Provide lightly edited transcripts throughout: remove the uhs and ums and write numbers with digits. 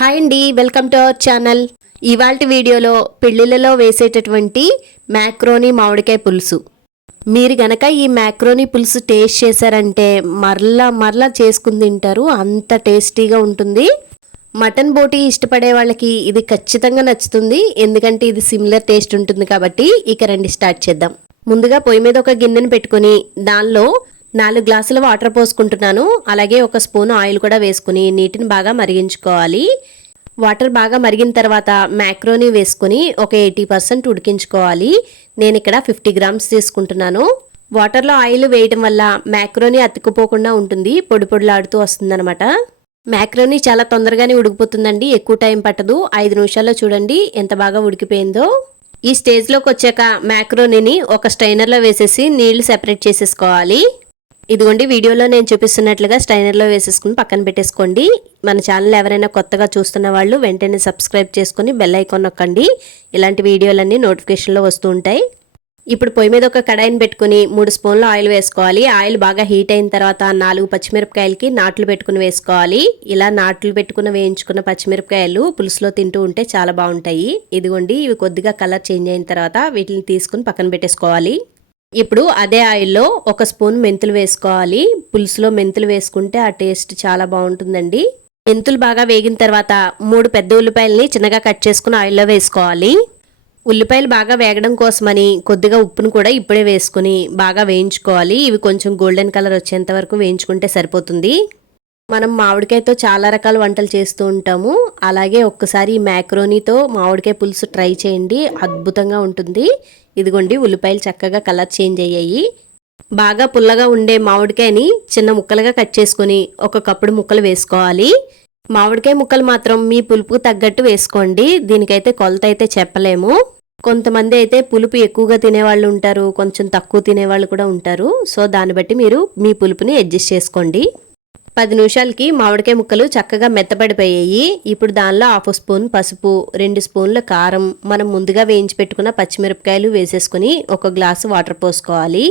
Hi అండి, welcome to our channel. ఇవాల్టి వీడియోలో పెళ్ళిళ్ళలో వేసేటటువంటి మ్యాక్రోనీ మామిడికాయ పులుసు. మీరు గనక ఈ మ్యాక్రోనీ పులుసు టేస్ట్ చేశారంటే మరలా చేసుకుని తింటారు, అంత టేస్టీగా ఉంటుంది. మటన్ బోటీ ఇష్టపడే వాళ్ళకి ఇది ఖచ్చితంగా నచ్చుతుంది, ఎందుకంటే ఇది సిమిలర్ టేస్ట్ ఉంటుంది కాబట్టి. ఇక రండి స్టార్ట్ చేద్దాం. ముందుగా పొయ్యి మీద ఒక గిన్నెను పెట్టుకుని దానిలో 4 గ్లాసుల వాటర్ పోసుకుంటున్నాను. అలాగే ఒక స్పూన్ ఆయిల్ కూడా వేసుకుని నీటిని బాగా మరిగించుకోవాలి. వాటర్ బాగా మరిగిన తర్వాత మ్యాక్రోనీ వేసుకుని ఒక 80% ఉడికించుకోవాలి. నేను ఇక్కడ 50 గ్రామ్స్ తీసుకుంటున్నాను. వాటర్లో ఆయిల్ వేయడం వల్ల మ్యాక్రోనీ అతుక్కుపోకుండా ఉంటుంది, పొడి పొడిలాడుతూ వస్తుంది అనమాట. మ్యాక్రోనీ చాలా తొందరగానే ఉడికిపోతుందండి, ఎక్కువ టైం పట్టదు. 5 నిమిషాల్లో చూడండి ఎంత బాగా ఉడికిపోయిందో. ఈ స్టేజ్లోకి వచ్చాక మ్యాక్రోనీని ఒక స్ట్రైనర్లో వేసేసి నీళ్లు సెపరేట్ చేసేసుకోవాలి. ఇదిగోండి వీడియోలో నేను చూపిస్తున్నట్లుగా స్ట్రైనర్లో వేసేసుకుని పక్కన పెట్టేసుకోండి. మన ఛానల్ ఎవరైనా కొత్తగా చూస్తున్న వాళ్ళు వెంటనే సబ్స్క్రైబ్ చేసుకుని బెల్ ఐకాన్ నొక్కండి. ఇలాంటి వీడియోలన్నీ నోటిఫికేషన్లో వస్తూ ఉంటాయి. ఇప్పుడు పొయ్యి మీద ఒక కడాయిని పెట్టుకుని 3 స్పూన్ల ఆయిల్ వేసుకోవాలి. ఆయిల్ బాగా హీట్ అయిన తర్వాత 4 పచ్చిమిరపకాయలకి నాట్లు పెట్టుకుని వేసుకోవాలి. ఇలా నాట్లు పెట్టుకుని వేయించుకున్న పచ్చిమిరపకాయలు పులుసులో తింటూ ఉంటే చాలా బాగుంటాయి. ఇదిగోండి ఇవి కొద్దిగా కలర్ చేంజ్ అయిన తర్వాత వీటిని తీసుకుని పక్కన పెట్టేసుకోవాలి. ఇప్పుడు అదే ఆయిల్లో ఒక స్పూన్ మెంతులు వేసుకోవాలి. పులుసులో మెంతులు వేసుకుంటే ఆ టేస్ట్ చాలా బాగుంటుందండి. మెంతులు బాగా వేగిన తర్వాత 3 పెద్ద ఉల్లిపాయలని చిన్నగా కట్ చేసుకుని ఆయిల్లో వేసుకోవాలి. ఉల్లిపాయలు బాగా వేగడం కోసమని కొద్దిగా ఉప్పును కూడా ఇప్పుడే వేసుకుని బాగా వేయించుకోవాలి. ఇవి కొంచెం గోల్డెన్ కలర్ వచ్చేంత వరకు వేయించుకుంటే సరిపోతుంది. మనం మామిడికాయతో చాలా రకాల వంటలు చేస్తూ ఉంటాము, అలాగే ఒక్కసారి ఈ మ్యాక్రోనీతో మామిడికాయ పులుసు ట్రై చేయండి, అద్భుతంగా ఉంటుంది. ఇదిగోండి ఉల్లిపాయలు చక్కగా కలర్ చేంజ్ అయ్యాయి. బాగా పుల్లగా ఉండే మామిడికాయని చిన్న ముక్కలుగా కట్ చేసుకుని ఒక కప్పుడు ముక్కలు వేసుకోవాలి. మామిడికాయ ముక్కలు మాత్రం మీ పులుపుకు తగ్గట్టు వేసుకోండి, దీనికైతే కొలత అయితే చెప్పలేము. కొంతమంది అయితే పులుపు ఎక్కువగా తినేవాళ్ళు ఉంటారు, కొంచెం తక్కువ తినేవాళ్ళు కూడా ఉంటారు. సో దాన్ని బట్టి మీరు మీ పులుపుని అడ్జస్ట్ చేసుకోండి. 10 నిమిషాలకి మామిడికాయ ముక్కలు చక్కగా మెత్తపడిపోయాయి. ఇప్పుడు దానిలో 1/2 స్పూన్ పసుపు, 2 స్పూన్ల కారం, మనం ముందుగా వేయించి పెట్టుకున్న పచ్చిమిరపకాయలు వేసేసుకుని ఒక గ్లాసు వాటర్ పోసుకోవాలి.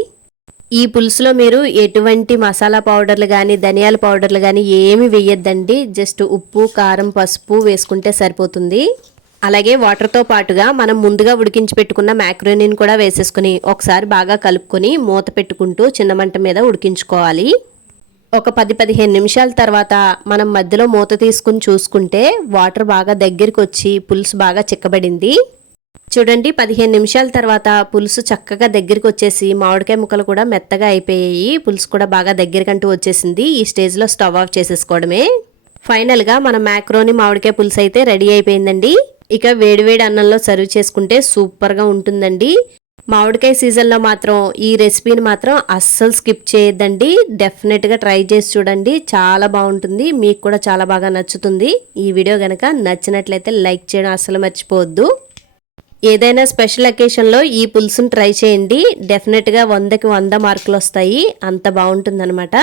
ఈ పులుసులో మీరు ఎటువంటి మసాలా పౌడర్లు కానీ ధనియాల పౌడర్లు కానీ ఏమి వేయొద్దండి, జస్ట్ ఉప్పు కారం పసుపు వేసుకుంటే సరిపోతుంది. అలాగే వాటర్తో పాటుగా మనం ముందుగా ఉడికించి పెట్టుకున్న మ్యాక్రోనీని కూడా వేసేసుకుని ఒకసారి బాగా కలుపుకొని మూత పెట్టుకుంటూ చిన్న మంట మీద ఉడికించుకోవాలి. ఒక 10-15 నిమిషాల తర్వాత మనం మధ్యలో మూత తీసుకుని చూసుకుంటే వాటర్ బాగా దగ్గరికి వచ్చి పులుసు బాగా చిక్కబడింది. చూడండి 15 నిమిషాల తర్వాత పులుసు చక్కగా దగ్గరికి వచ్చేసి మామిడికాయ ముక్కలు కూడా మెత్తగా అయిపోయాయి, పులుసు కూడా బాగా దగ్గరికంటూ వచ్చేసింది. ఈ స్టేజ్లో స్టవ్ ఆఫ్ చేసేసుకోవడమే. ఫైనల్గా మన మ్యాక్రోనీ మామిడికాయ పులుసు అయితే రెడీ అయిపోయిందండి. ఇక వేడివేడి అన్నంలో సర్వ్ చేసుకుంటే సూపర్గా ఉంటుందండి. మామిడికాయ సీజన్లో మాత్రం ఈ రెసిపీని మాత్రం అస్సలు స్కిప్ చేయొద్దండి, డెఫినెట్గా ట్రై చేసి చూడండి, చాలా బాగుంటుంది, మీకు కూడా చాలా బాగా నచ్చుతుంది. ఈ వీడియో కనుక నచ్చినట్లయితే లైక్ చేయడం అస్సలు మర్చిపోవద్దు. ఏదైనా స్పెషల్ అకేషన్లో ఈ పులుసును ట్రై చేయండి, డెఫినెట్గా 100కి 100 మార్కులు వస్తాయి, అంత బాగుంటుందన్నమాట.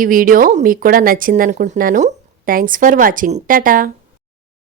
ఈ వీడియో మీకు కూడా నచ్చింది అనుకుంటున్నాను. Thanks for watching. టాటా.